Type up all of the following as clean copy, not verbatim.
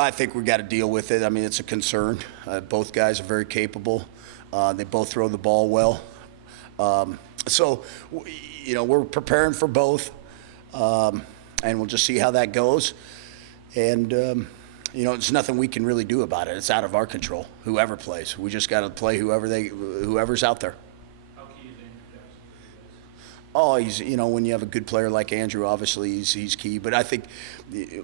Well, I think we got to deal with it. I mean, it's a concern. Both guys are very capable. They both throw the ball well. So, we're preparing for both, and we'll just see how that goes. And, it's nothing we can really do about it. It's out of our control, whoever plays. We just got to play whoever's out there. How key is Andrew Jackson for you guys? Oh, when you have a good player like Andrew, obviously he's key. But I think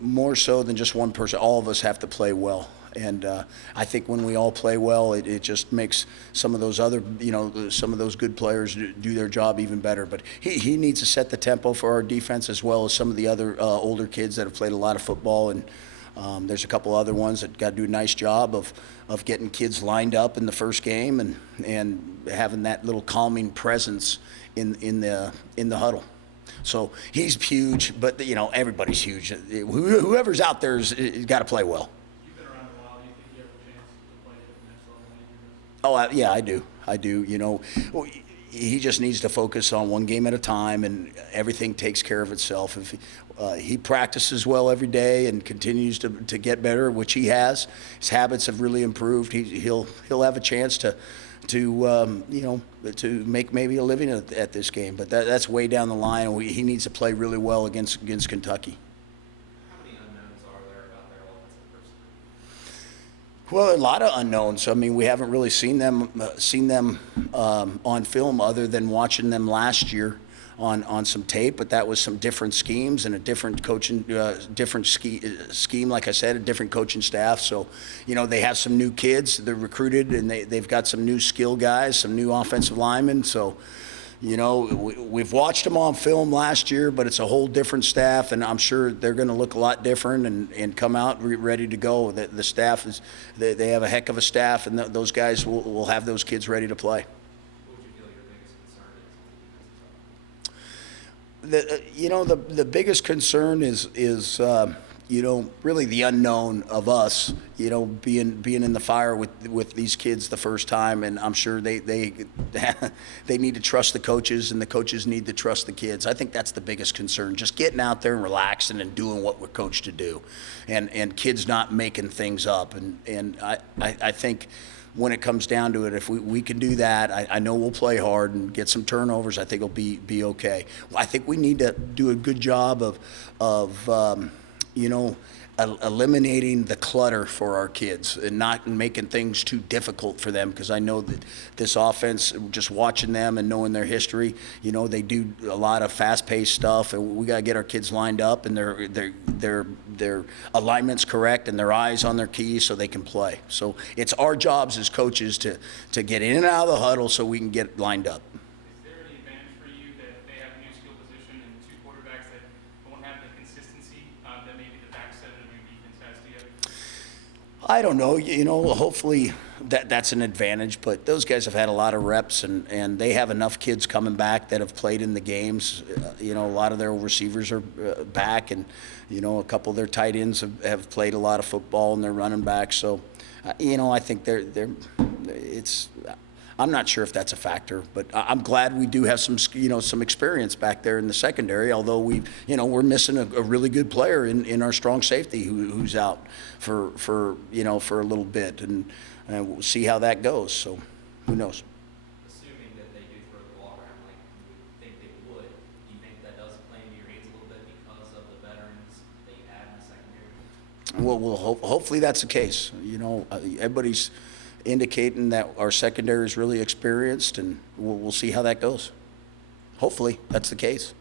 more so than just one person, all of us have to play well. And I think when we all play well, it just makes some of those other, some of those good players do their job even better. But he needs to set the tempo for our defense as well as some of the other older kids that have played a lot of football. And there's a couple other ones that got to do a nice job of getting kids lined up in the first game and having that little calming presence in the huddle. So he's huge, but everybody's huge. Whoever's out there's got to play well. You've been around a while. Do you think you have a chance to play at the next level? Oh, yeah, I do. He just needs to focus on one game at a time, and everything takes care of itself. If he practices well every day and continues to get better, which he has, his habits have really improved. He'll have a chance to make maybe a living at this game. But that's way down the line. He needs to play really well against Kentucky. How many unknowns are there about their offensive personnel? Well, a lot of unknowns. I mean, we haven't really seen them on film other than watching them last year on some tape. But that was some different schemes and a different coaching, scheme. Like I said, a different coaching staff. So, they have some new kids. They're recruited, and they've got some new skill guys, some new offensive linemen. So, we've watched them on film last year, but it's a whole different staff, and I'm sure they're going to look a lot different and come out ready to go. The staff they have a heck of a staff, and those guys will have those kids ready to play. What would you feel your biggest concern is? The biggest concern is really the unknown of us, being in the fire with these kids the first time, and I'm sure they need to trust the coaches, and the coaches need to trust the kids. I think that's the biggest concern, just getting out there and relaxing and doing what we're coached to do, and kids not making things up, and I think when it comes down to it, if we can do that, I know we'll play hard and get some turnovers. I think it'll be okay. I think we need to do a good job of eliminating the clutter for our kids and not making things too difficult for them, because I know that this offense, just watching them and knowing their history, they do a lot of fast-paced stuff, and we got to get our kids lined up and their alignment's correct and their eyes on their keys so they can play. So it's our jobs as coaches to get in and out of the huddle so we can get lined up. Is there any advantage for you that they have a new skill position and two quarterbacks that won't have the consistency that maybe the back seven of your defense has together? I don't know. Hopefully that's an advantage, but those guys have had a lot of reps, and they have enough kids coming back that have played in the games. A lot of their receivers are back, and a couple of their tight ends have played a lot of football, and they're running back. So, I think I'm not sure if that's a factor, but I'm glad we do have some experience back there in the secondary. Although we're missing a really good player in our strong safety who's out for a little bit, and we'll see how that goes. So, who knows? Assuming that they do throw the ball around like you would think they would, do you think that does play into your hands a little bit because of the veterans that you have in the secondary? Well, hopefully that's the case. Everybody's indicating that our secondary is really experienced, and we'll see how that goes. Hopefully that's the case.